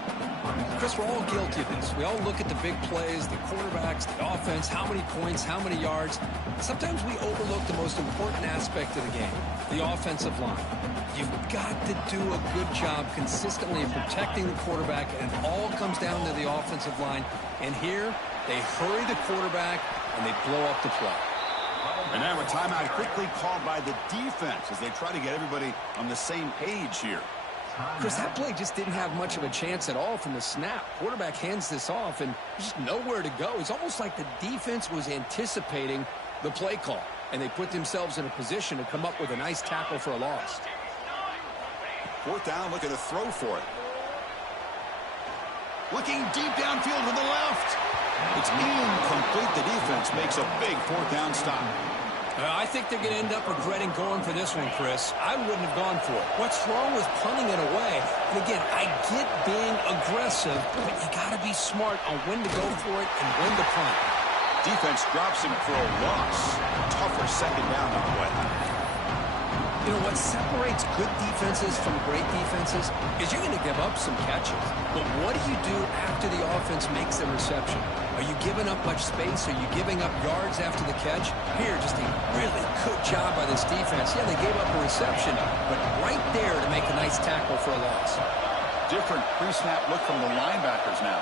Chris, we're all guilty of this. We all look at the big plays, the quarterbacks, the offense, how many points, how many yards. Sometimes we overlook the most important aspect of the game, the offensive line. You've got to do a good job consistently of protecting the quarterback, and it all comes down to the offensive line. And here, they hurry the quarterback, and they blow up the play. And now a timeout quickly called by the defense as they try to get everybody on the same page here. Chris, that play just didn't have much of a chance at all from the snap. Quarterback hands this off, and there's just nowhere to go. It's almost like the defense was anticipating the play call, and they put themselves in a position to come up with a nice tackle for a loss. 4th down, looking to throw for it. Looking deep downfield to the left. It's incomplete. The defense makes a big 4th down stop. I think they're going to end up regretting going for this one, Chris. I wouldn't have gone for it. What's wrong with punting it away? And again, I get being aggressive, but you got to be smart on when to go for it and when to punt. Defense drops him for a loss. Tougher 2nd down on the way. You know, what separates good defenses from great defenses is you're going to give up some catches. But what do you do after the offense makes a reception? Are you giving up much space? Are you giving up yards after the catch? Here, just a really good job by this defense. Yeah, they gave up a reception, but right there to make a nice tackle for a loss. Different pre-snap look from the linebackers now.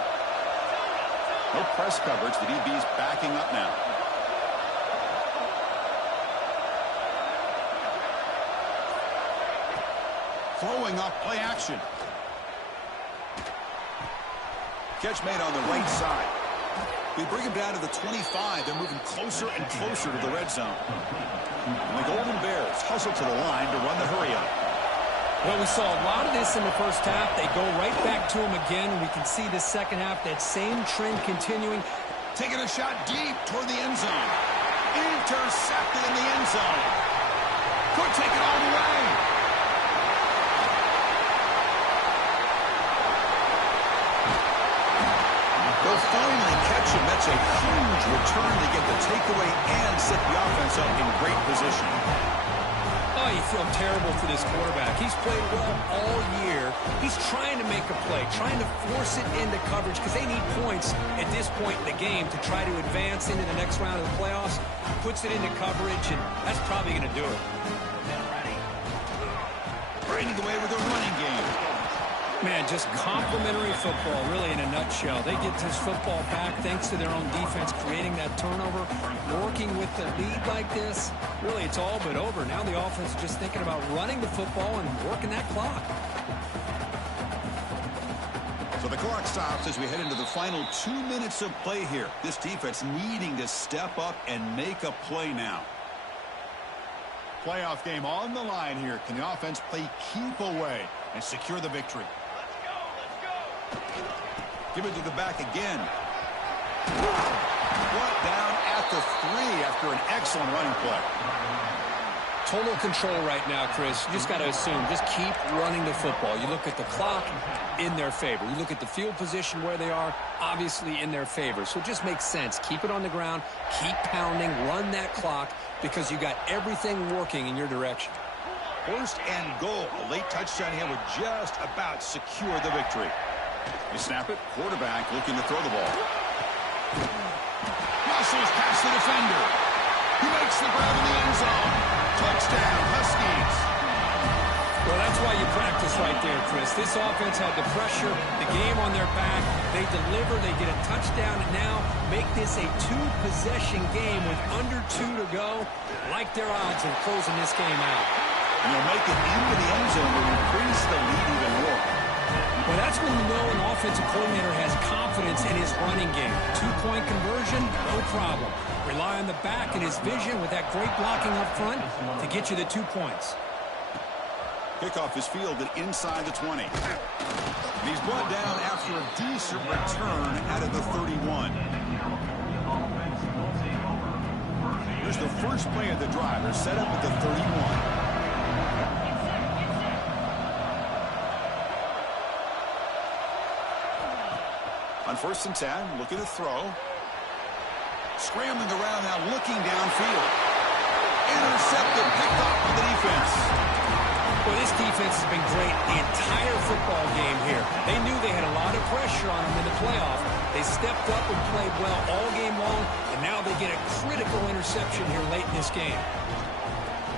No press coverage. The DB's backing up now. Throwing off play action. Catch made on the right side. We bring him down to the 25. They're moving closer and closer to the red zone. And the Golden Bears hustle to the line to run the hurry-up. Well, we saw a lot of this in the first half. They go right back to him again. We can see the second half, that same trend continuing. Taking a shot deep toward the end zone. Intercepted in the end zone. Could take it all the way. They'll finally catch him. That's a huge return to get the takeaway and set the offense up in great position. Oh, Oh, you feel terrible for this quarterback. He's played well all year. He's trying to make a play, trying to force it into coverage because they need points at this point in the game to try to advance into the next round of the playoffs. Puts it into coverage, and that's probably going to do it. Breaking away with a running game. Man, just complimentary football, really, in a nutshell. They get this football back thanks to their own defense, creating that turnover, working with the lead like this. Really, it's all but over. Now the offense is just thinking about running the football and working that clock. So the clock stops as we head into the final 2 minutes of play here. This defense needing to step up and make a play now. Playoff game on the line here. Can the offense play keep away and secure the victory? Give it to the back again. Brought down at the 3 after an excellent running play. Total control right now, Chris. You just got to assume, just keep running the football. You look at the clock, in their favor. You look at the field position where they are, obviously in their favor. So it just makes sense. Keep it on the ground, keep pounding, run that clock, because you got everything working in your direction. First and goal. A late touchdown here would just about secure the victory. You snap it. Quarterback looking to throw the ball. Muscles past the defender. He makes the grab in the end zone. Touchdown, Huskies. Well, that's why you practice right there, Chris. This offense had the pressure, the game on their back. They deliver, they get a touchdown, and now make this a 2-possession game with under 2 to go. Like their odds of closing this game out. And they'll make it into the end zone to increase the lead even more. Well, that's when you know an offensive coordinator has confidence in his running game. 2-point conversion, no problem. Rely on the back and his vision with that great blocking up front to get you the 2 points. Kickoff is fielded inside the 20. And he's brought down after a decent return out of the 31. Here's the first play of the drive. They're set up at the 31. On 1st and 10, looking to throw. Scrambling around now, looking downfield. Intercepted, picked off by the defense. Well, this defense has been great the entire football game here. They knew they had a lot of pressure on them in the playoff. They stepped up and played well all game long, and now they get a critical interception here late in this game.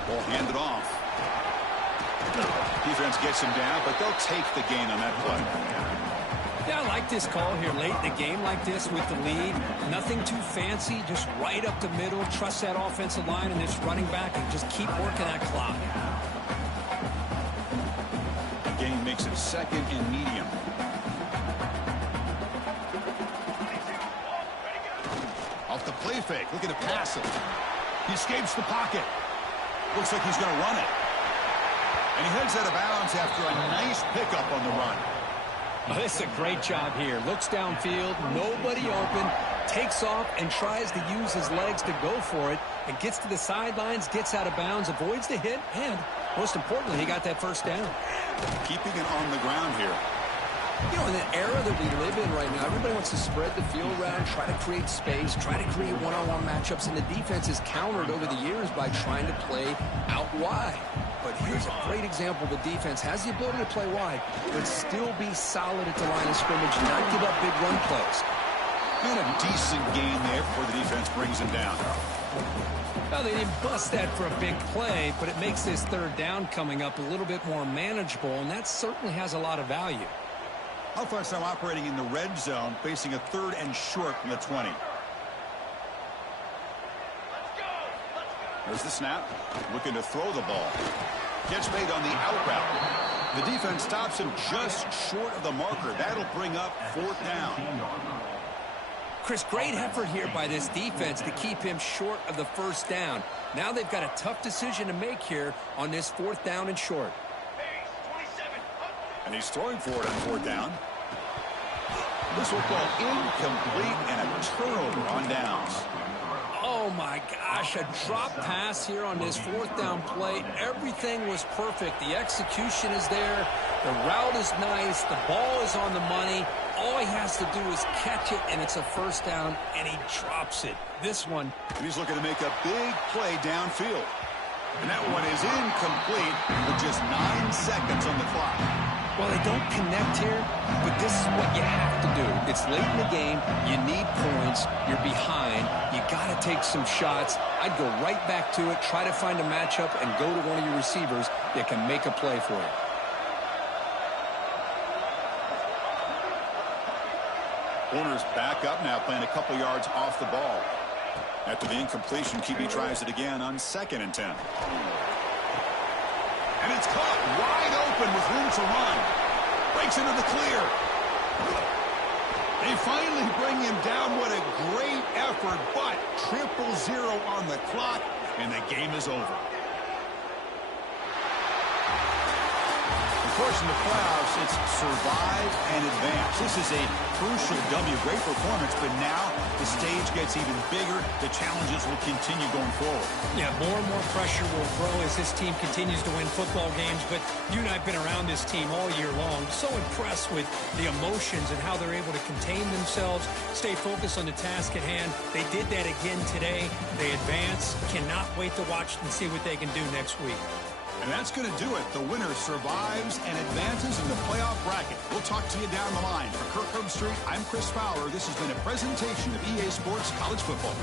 Ball handed off. Defense gets him down, but they'll take the gain on that play. Yeah, I like this call here late in the game like this with the lead. Nothing too fancy, just right up the middle. Trust that offensive line and this running back and just keep working that clock. Game makes it 2nd and medium. Off the play fake, looking to pass it. He escapes the pocket. Looks like he's going to run it. And he heads out of bounds after a nice pickup on the run. Oh, this is a great job here. Looks downfield, nobody open, takes off and tries to use his legs to go for it, and gets to the sidelines, gets out of bounds, avoids the hit, and most importantly, he got that first down. Keeping it on the ground here. You know, in the era that we live in right now, everybody wants to spread the field around, try to create space, try to create one-on-one matchups, and the defense is countered over the years by trying to play out wide. But here's a great example. The defense has the ability to play wide, but still be solid at the line of scrimmage, not give up big run plays. And a decent gain there before the defense brings him down. Well, they didn't bust that for a big play, but it makes this 3rd down coming up a little bit more manageable, and that certainly has a lot of value. Hellfire now operating in the red zone, facing a 3rd and short from the 20. There's the snap. Looking to throw the ball. Catch made on the out route. The defense stops him just short of the marker. That'll bring up 4th down. Chris, great effort here by this defense to keep him short of the 1st down. Now they've got a tough decision to make here on this 4th down and short. And he's throwing for it on 4th down. This football incomplete and a turnover on downs. Oh, my gosh, a drop pass here on this 4th down play. Everything was perfect. The execution is there. The route is nice. The ball is on the money. All he has to do is catch it, and it's a 1st down, and he drops it. This one. And he's looking to make a big play downfield. And that one is incomplete with just 9 seconds on the clock. Well, they don't connect here, but this is what you have to do. It's late in the game. You need points. You're behind. You got to take some shots. I'd go right back to it, try to find a matchup, and go to one of your receivers that can make a play for you. Corner's back up now, playing a couple yards off the ball. After the incompletion, QB tries it again on 2nd and 10. And it's caught wide open with room to run. Breaks into the clear. They finally bring him down. What a great effort, but 0-0 on the clock, and the game is over. Of course, in the playoffs, it's survive and advance. This is a crucial W. Great performance, but now the stage gets even bigger. The challenges will continue going forward. Yeah, more and more pressure will grow as this team continues to win football games, but you and I have been around this team all year long. So impressed with the emotions and how they're able to contain themselves, stay focused on the task at hand. They did that again today. They advance. Cannot wait to watch and see what they can do next week. And that's going to do it. The winner survives and advances in the playoff bracket. We'll talk to you down the line. For Kirk Herbstreit, I'm Chris Fowler. This has been a presentation of EA Sports College Football.